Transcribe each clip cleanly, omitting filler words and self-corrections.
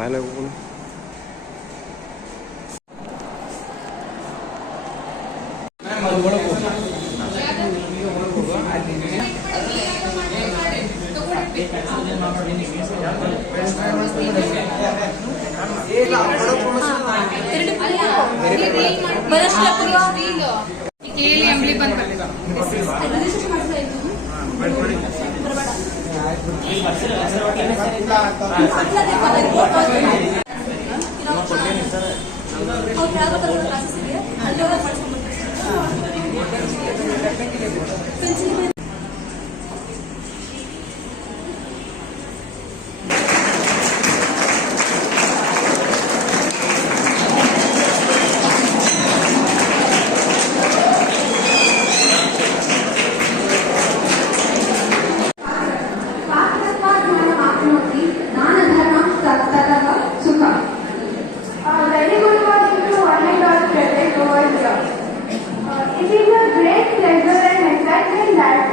ಮೇಲೆ ಹೋಗೋಣ. It is a great pleasure and excitement that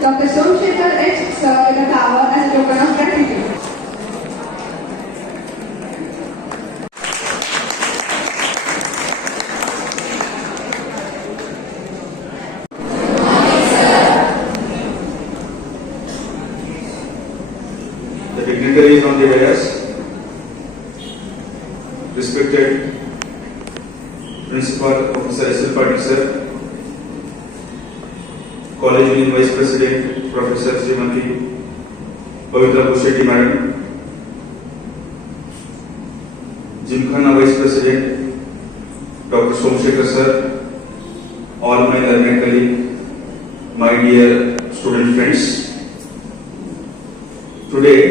Dr. Somshekar H. Sir with a flower as a token of gratitude. dignitaries on the dais, respected Principal Professor S.L. Patil sir, College Union Vice President Professor Srimati Pavitra Pushetty Madam, Gymkhana Vice President Dr. Somsekhar sir, all my learned colleagues, my dear student friends. Today,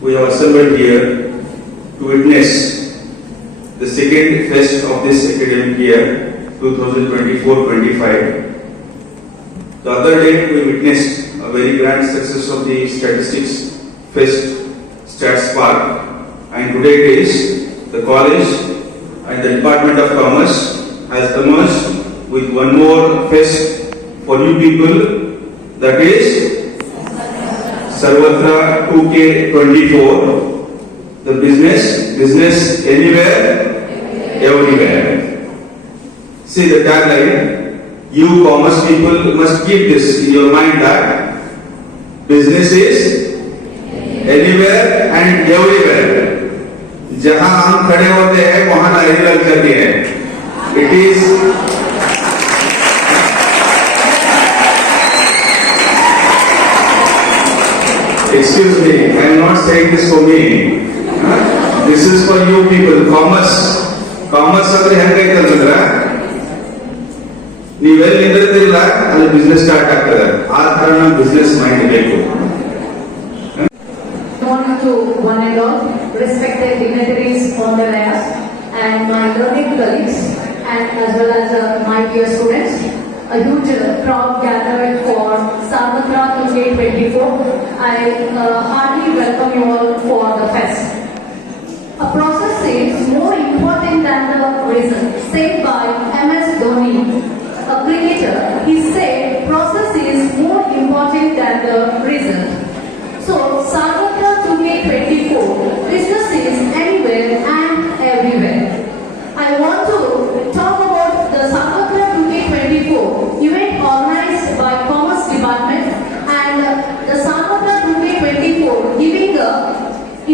we have assembled here to witness the second fest of this academic year 2024-25. The other day, we witnessed a very grand success of the Statistics Fest, Stats Park, and today it is the college and the Department of Commerce has emerged with one more fest for new people, that is Sarvatra 2K24, the business anywhere, everywhere. See the tagline, you commerce people must keep this in your mind that business is anywhere and everywhere. जहां हम खड़े होते हैं वहां line लग जाती है. It is excuse me, I am not saying this for me. This is for you people. Commerce ಅಂದ್ರೆ ಹೆಂಗೈತಂದ್ರ ನೀವೆಲ್ಲಿ ನಿಂತಿರ್ತಿಲ್ಲ ಅಲ್ಲಿ ಬಿಸ್ನೆಸ್ ಸ್ಟಾರ್ಟ್ ಆಗ್ತದೆ. ಆ ತರ ನಮ್ಮ ಬಿಸ್ನೆಸ್ ಮೈಂಡ್ ಬೇಕು. Morning to one and all, respected dignitaries on the dais, and my learning colleagues, and as well as my dear students. A huge crowd gathered for Sarvatra 2024. I heartily welcome you all for the fest. A process is more important than the result, said by MS Dhoni, a cricketer. He said process is more important than the result. So Sarvatra 2024, business is anywhere and everywhere. I want to talk about the Sarvatra 2024 event organized by Commerce Department, and the Sarvatra 2024 giving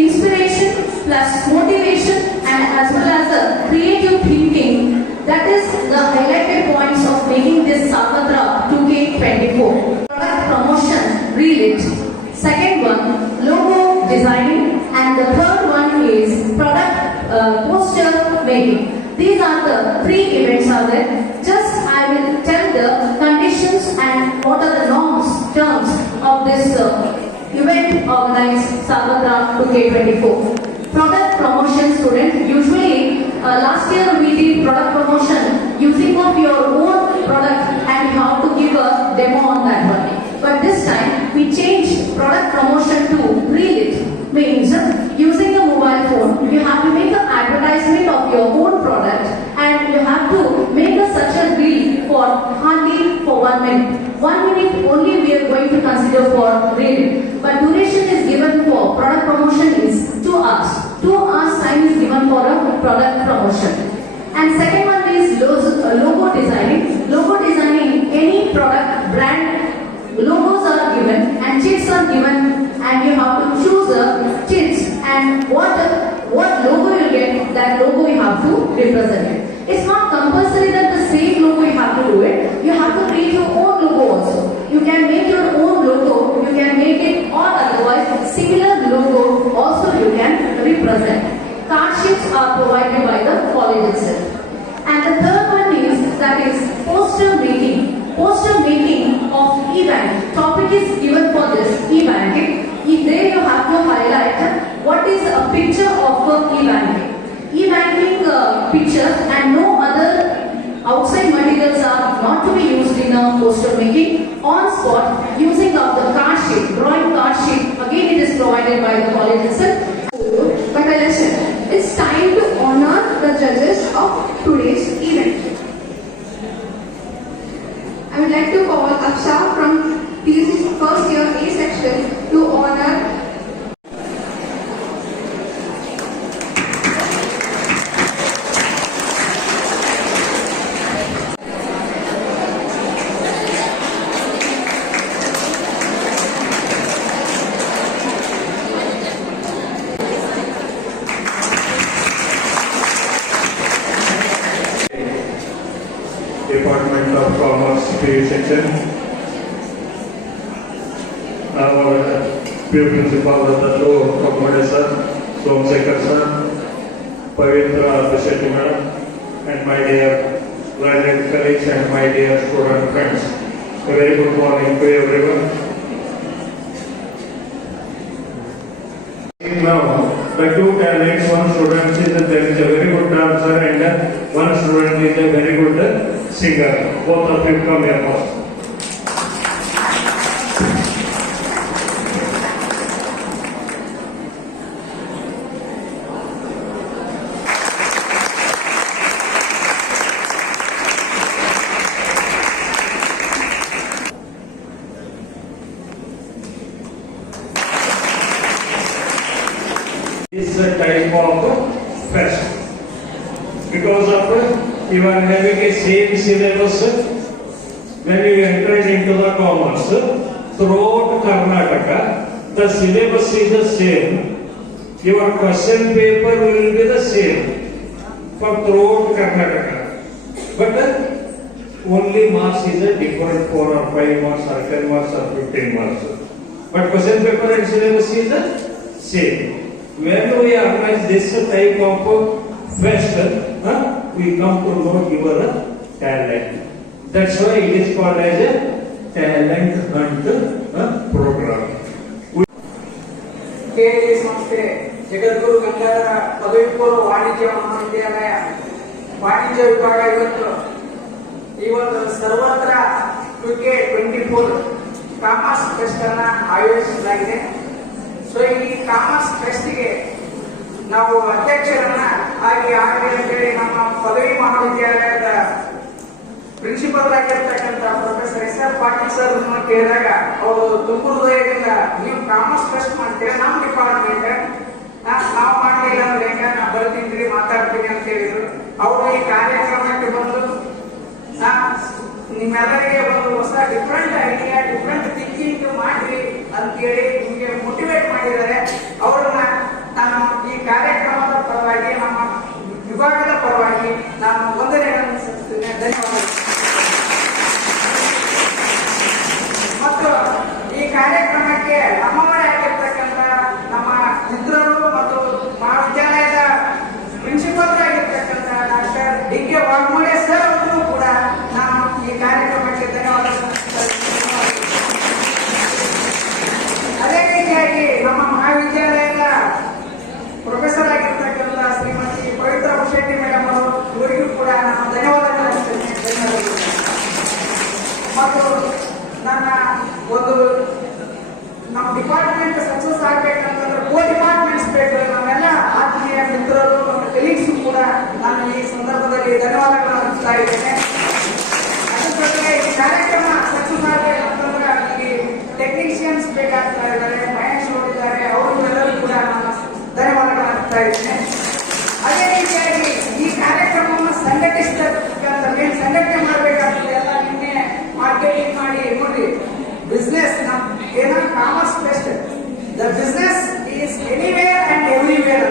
inspiration plus motivation and as well as creative thinking. That is the highlighted points of making this Sarvatra 2K24. Product promotion, relit. Second one, logo designing, and the third one is product poster making. These are the three events are there. Just I will tell the conditions and what are the norms, terms of this event organized Sarvatra 2K24. Product promotion student, usually last year we did product promotion using of your own product and you have to give a demo on that one. But this time we changed product promotion to relit, means using a mobile phone you have to make an advertisement of your own product and you have to make such a reel for hardly for 1 minute. 1 minute only we are going to consider for reeling, but duration is given for product promotion is 2 hours. 2 hours time is given for a product promotion. And second one is logo designing. Logo designing, any product brand logos are given and chits are given, and you have to choose chits and what logo you get, that logo you have to represent it. It's not compulsory that the same logo you have to do it. You have to create your own logo also. You can make your own logo, you can make it, or otherwise similar logo also you can represent. Card sheets are provided by the college itself. And the third one is that is poster making. Poster making of e-banking. Topic is given for this e-banking. There you have to highlight what is a picture of e-banking. E-banking picture and no other outside materials are not to be used in a poster making. On spot, using of the card sheet, drawing card sheet, again it is provided by the college itself. But a lesson. It's time to honor the judges of today's event. I would like to call Aksha from PUC's first year A section to honor Department of Commerce PU section. Our PU principal Datu Kokumade sir, Somsekar sir, Pavitra Bishetty madam, and my dear learned colleagues and my dear student friends. A very good morning to everyone. Now, the two talents, one student is a very good dancer and one student is a very good singer. Both of you come here first. This is a type of fest. Because of you are having a same syllabus when you entered into the commerce throughout Karnataka, the syllabus is the same. Your question paper will be the same for throughout Karnataka. But only marks is a different 4 or 5 marks or 10 marks or 15 marks. But question paper and syllabus is the same. When we organize this type of fest, we come to know your talent. That's why it is called as a talent hunt program. KLE ಸಂಸ್ಥೆ ಜಗದ್ಗುರು ಗಂಗಾಧರ ಪದವಿ ಪೂರ್ವ ವಾಣಿಜ್ಯ ಮಹಾವಿದ್ಯಾಲಯ ವಾಣಿಜ್ಯ ವಿಭಾಗ ಈ ಒಂದು ಸರ್ವತ್ರ ಕ್ರಿಕೆಟ್ 24 ಕಾಮರ್ಸ್ ಫೆಸ್ಟ್ ಅನ್ನ ಆಯೋಜಿಸಲಾಗಿದೆ. ಸೊ ಈ ಕಾಮರ್ಸ್ ಫೆಸ್ಟ್ಗೆ ನಾವು ಅಧ್ಯಕ್ಷರನ್ನ ಆಗಿ ಅಂತೇಳಿ ನಮ್ಮ ಪದವಿ ಮಹಾವಿದ್ಯಾಲಯದ ಪ್ರಿನ್ಸಿಪಲ್ ಆಗಿರ್ತಕ್ಕಂಥ ಪ್ರೊಫೆಸರ್ SR ಪಾಟೀಲ್ ಸರ್ ಕೇಳಿದಾಗ ಅವರು ತುಂಬ ಹೃದಯದಿಂದ ನೀವು ಕಾಮರ್ಸ್ ಫೆಸ್ಟ್ ಮಾಡ್ತೀರಾ ನಮ್ಮ ಡಿಪಾರ್ಟ್ಮೆಂಟ್ ನಾವು ಮಾಡಲಿಲ್ಲ ಅಂದ್ರೆ ಹೆಂಗ ನಾ ಬರ್ತೀನಿ ಮಾತಾಡ್ತೀನಿ ಅಂತ ಹೇಳಿದ್ರು. ಅವರು ಈ ಕಾರ್ಯಕ್ರಮಕ್ಕೆ ಬಂದು ನಿಮ್ಮೆಲ್ಲರಿಗೆ ಒಂದು ಹೊಸ ಡಿಫ್ರೆಂಟ್ ಐಡಿಯಾ ಡಿಫ್ರೆಂಟ್ ಥಿಂಕಿಂಗ್ ಮಾಡ್ರಿ ಅಂತೇಳಿ ನಿಮಗೆ ಮೋಟಿವೇಟ್ ಮಾಡಿದ್ದಾರೆ. ಅವ್ರನ್ನ ನಾನು ಈ ಕಾರ್ಯಕ್ರಮದ ಪರವಾಗಿ ನಮ್ಮ ವಿಭಾಗದ ಪರವಾಗಿ ನಾನು ವಂದನೆಗಳನ್ನು ಸಲ್ಲಿಸುತ್ತೇನೆ. ಧನ್ಯವಾದಗಳು. ಮತ್ತು ಈ ಕಾರ್ಯಕ್ರಮಕ್ಕೆ ನಮ್ಮವರೇ ಆಗಿರ್ತಕ್ಕಂಥ ನಮ್ಮ ಮಿತ್ರರು ಮತ್ತು ಮಹಾವಿದ್ಯಾಲಯದ ಪ್ರಿನ್ಸಿಪಲ್ ಆಗಿರ್ತಕ್ಕಂಥ ಡಾಕ್ಟರ್ DK ವಾಗ್ಮೋಳೆ ಸರ್ ಅವರು ಕೂಡ ನಾನು ಈ ಕಾರ್ಯಕ್ರಮಕ್ಕೆ ಧನ್ಯವಾದಗಳನ್ನು ಅದೇ ರೀತಿಯಾಗಿ ನಮ್ಮ ಮಹಾವಿದ್ಯಾಲಯದ ಪ್ರೊಫೆಸರ್ ಆಗಿರ್ತಕ್ಕಂಥ ಶ್ರೀಮತಿ ಪವಿತ್ರ ಶೆಟ್ಟಿ ಮೇಡಮ್ ಅವರು ಇವರಿಗೂ ಕೂಡ ನಾನು ಧನ್ಯವಾದಗಳನ್ನು ಧನ್ಯವಾದಗಳು. ಮತ್ತು ನನ್ನ ಒಂದು ನಮ್ಮ ಡಿಪಾರ್ಟ್ಮೆಂಟ್ ಸಕ್ಸಸ್ ಆಗ್ಬೇಕಂತಂದ್ರೆ ಡಿಪಾರ್ಟ್ಮೆಂಟ್ಸ್ ಬೇಕು. ನಮ್ಮೆಲ್ಲ ಆತ್ಮೀಯ ಮಿತ್ರರು ಮತ್ತು ಕಲೀಗ್ಸ್ ಕೂಡ ನಾನು ಈ ಸಂದರ್ಭದಲ್ಲಿ ಧನ್ಯವಾದಗಳನ್ನು ಅರ್ಪಿಸ್ತಾ ಇದ್ದೇನೆ. ಅದ್ರ ಜೊತೆಗೆ ಈ ಕಾರ್ಯಕ್ರಮ ಸಕ್ಸಸ್ ಆಗ್ಬೇಕಂತಂದ್ರೆ ಇಲ್ಲಿ ಟೆಕ್ನಿಷಿಯನ್ಸ್ ಬೇಕಾಗ್ತಾ ಇದ್ದಾರೆ, ಮಹೇಶ್ ಅವರಿದ್ದಾರೆ, ಅವರಿಗೆಲ್ಲರೂ ಕೂಡ ನಾನು ಧನ್ಯವಾದಗಳನ್ನು ಅರ್ಪಿಸ್ತಾ ಇದ್ದೇನೆ. ಅದೇ ರೀತಿಯಾಗಿ ಈ ಕಾರ್ಯಕ್ರಮವನ್ನು ಸಂಘಟಿಸತಕ್ಕಂಥ ಸಂಘಟನೆ ಮಾಡಬೇಕಾಗ್ತದೆ. ಎಲ್ಲ ನಿನ್ನೆ ಮಾರ್ಕೆಟಿಂಗ್ ಮಾಡಿ ನೋಡಿ ಬಿಸ್ನೆಸ್ ಏನೋ commerce fest the business is anywhere and everywhere.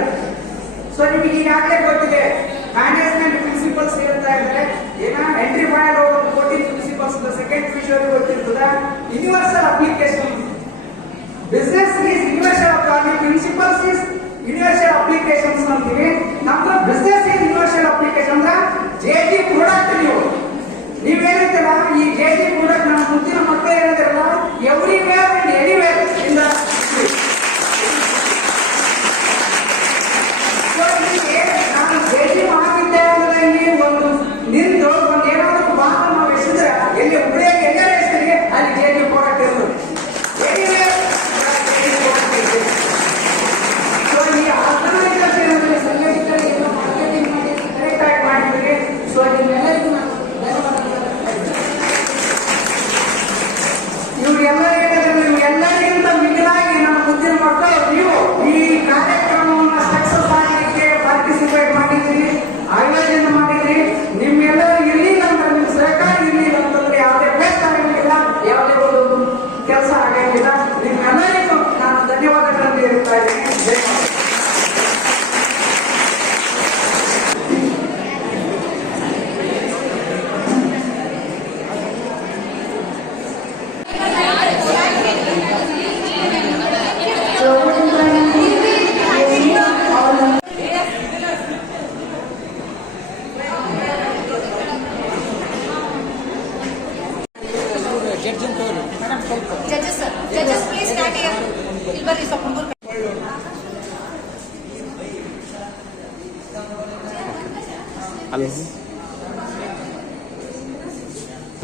So ನಿಮಗೆ ಈಗಾಗಲೇ ಗೊತ್ತಿದೆ ಮ್ಯಾನೇಜ್ಮೆಂಟ್ ಪ್ರಿನ್ಸಿಪಲ್ಸ್ ಹೇಳ್ತಾ ಇದ್ದಾರೆ ಏನೋ ಎಂಟ್ರಿ ಫೈಲ್ 14 ಪ್ರಿನ್ಸಿಪಲ್ಸ್ ಸೆಕೆಂಡ್ ಫಿಶರ್ ಗೊತ್ತಿರ್ತದ. Universal application business is universal principles is universal applications ಅಂತೀವಿ. ನಮ್ದು ಬಿಸ್ನೆಸ್ ಈಸ್ ಯೂನಿವರ್ಸಲ್ ಅಪ್ಲಿಕೇಶನ್ ಅಂದ್ರೆ JG ಪ್ರಾಡಕ್ಟ್ ನೀವೇನಿದ್ದೀರ ಈ JG ಪ್ರಾಡಕ್ಟ್ ನಮ್ಮ ಮುಂದಿನ ಮಕ್ಕಳು ಏನಿದಾರಲ್ಲ ಎವ್ರಿವೇರ್ ಅಂಡ್ ಎನಿವೇರ್ ಇಂದ ನಾನು JG ಮಹಾವಿದ್ಯಾಲಯದಲ್ಲಿ ಒಂದು ನಿಂತು ಒಂದು ಏನಾದ್ರು ಮಾತ್ರ ನಾವು ಎಸಿದ್ರೆ ಎಲ್ಲಿ ಹುಬ್ಳಿಯಾಗಿ ಎಲ್ಲರ ಹೆಸರಿಗೆ ಅಲ್ಲಿ JG ಪ್ರಾಡಕ್ಟ್ ಇರೋದು ಎನಿವೇರ್ ಸೊ ಈ ಆರ್ಗನೈಸೇಷನ್ ಸಂಘಟಿತರಿಗೆ ಮಾರ್ಕೆಟಿಂಗ್ ಮಾಡಿ ಕರೆಕ್ಟ್ ಆಗಿ ಮಾಡಿದ್ರೆ ಸೊ ನಿಮ್ಮೆಲ್ಲರಿಗೂ ನಾನು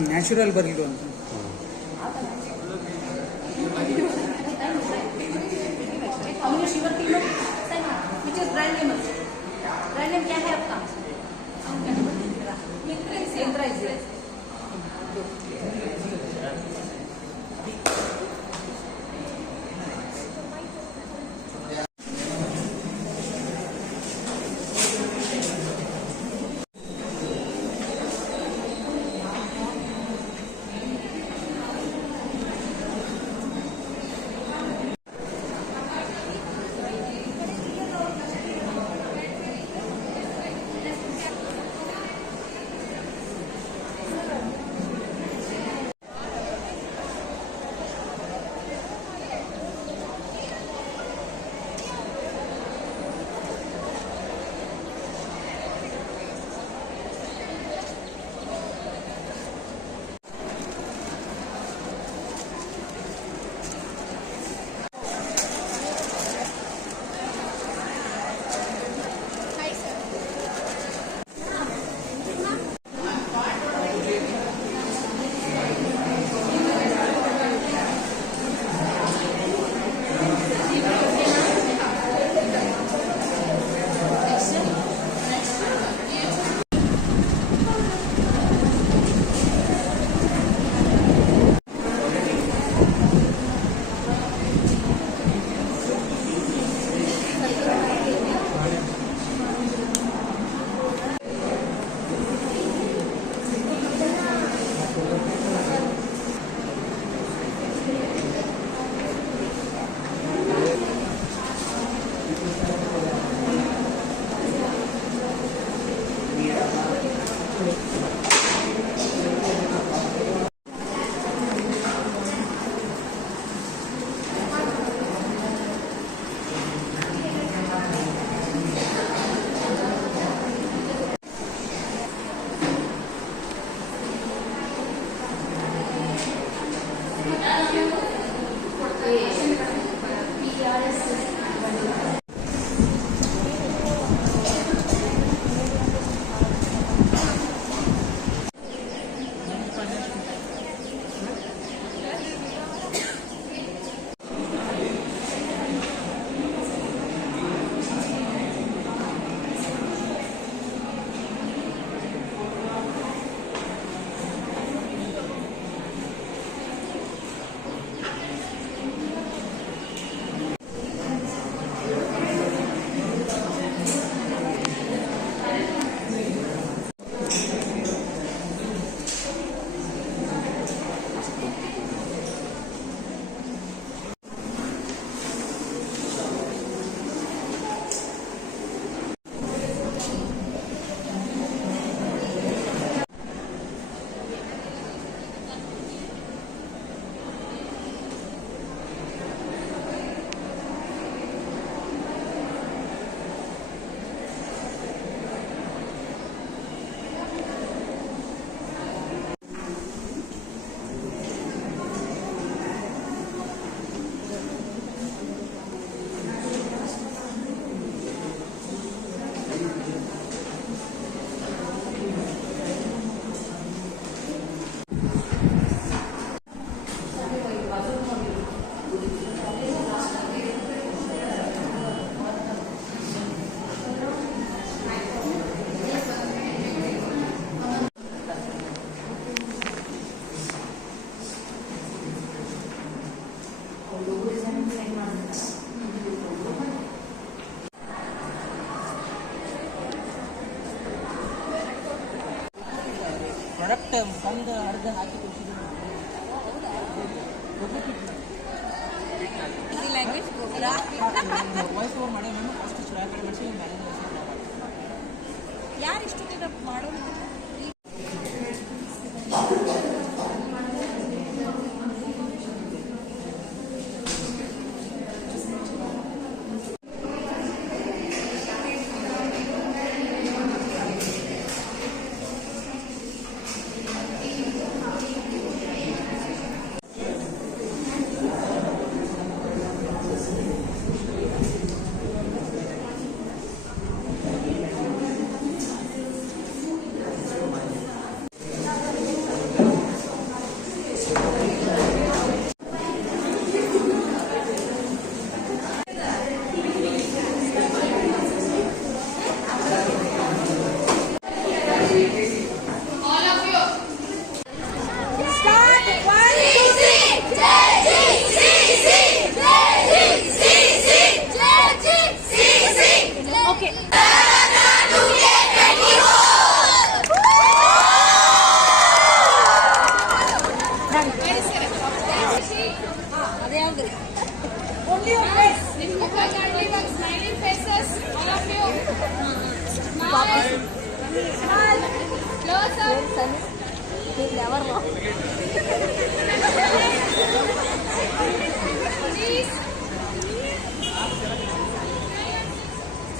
ನ್ಯಾಚುರಲ್ ಬರಲು ಅಂತ. which is brand name. Brand name क्या है आपका? Enterprise. ಪ್ರಾಡಕ್ಟ್ ಒಂದು ಅರ್ಧ ಹಾಕಿ ಕೊಡ್ತಿದ್ದೀನಿ. ವಾಯ್ಸ್ ಓವರ್ ಮಾಡಿ ನಾನು ಫಸ್ಟ್ ಶುರು ಕಡೆ ಮಾಡಿಸಿ ಮ್ಯಾನೇಜ್ ಯಾರು ಇಷ್ಟು ಮಾಡೋದು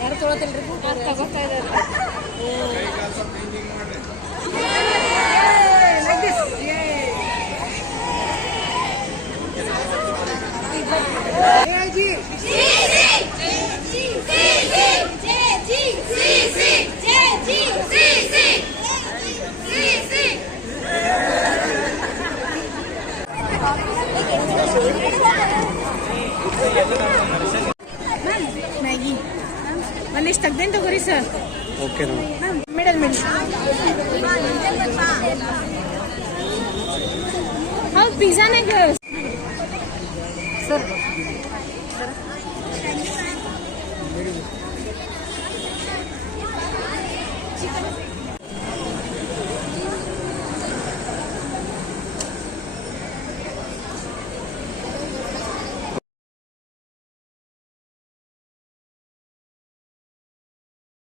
ಯಾರು ತೊಗೊಳ್ತಿಲ್ರಿ ತಗೋತಾ ಇದ್ದಾರೆ ಮ್ಯಾಗಿ ಒಂದಿಷ್ಟು ತೆಗ್ದೇನು ತಗೋರಿ ಸರ್ ಓಕೆ ಮಿಡಲ್ ಹೌದು ಪಿಜ್ಜಾನಾಗ ಸರ್